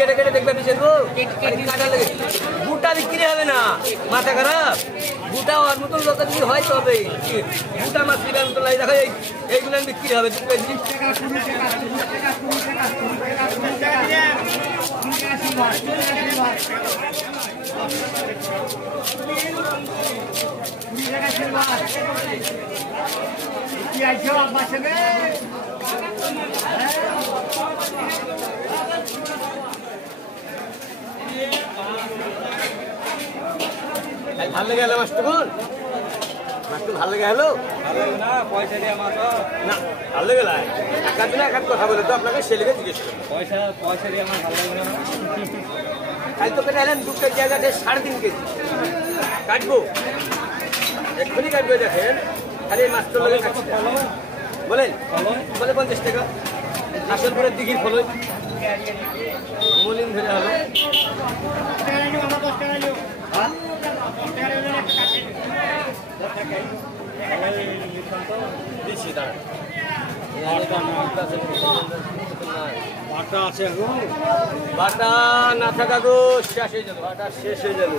কেটে কেটে দেখবে পিছিয়ে দেবো কাটা লেগে বুটা বিক্রি হবে না মাথা খারাপ বুটা ওর মতন যত যদি হয় তবে বুটা মাছ বিক্রি মতো লাগে দেখো এইগুলো বিক্রি হবে 2 কেজি ভাল লেগে গেল মাছটু ভাল লেগে গেল না পয়সা দিয়ে মাছ না ভাল লেগে গেল একা দিনে এক কথা বলে তো আপনাকে ছেলেকে জিজ্ঞেস করুন পয়সা দিয়ে আমার ভালো লাগে না তাই তো কেটে এলেন 2 কেজি জায়গাতে 3.5 কেজি কাটবো এক্ষুনি কাটবো দেখেন আরে মাছটা লেগে কাটছে বলেন বলে 50 টাকা আসলপুরের দিঘির ফলন মলিন ধরে হলো বাটা না থাকা গো শেষ হয়ে যাবে বাটা শেষ হয়ে যাবে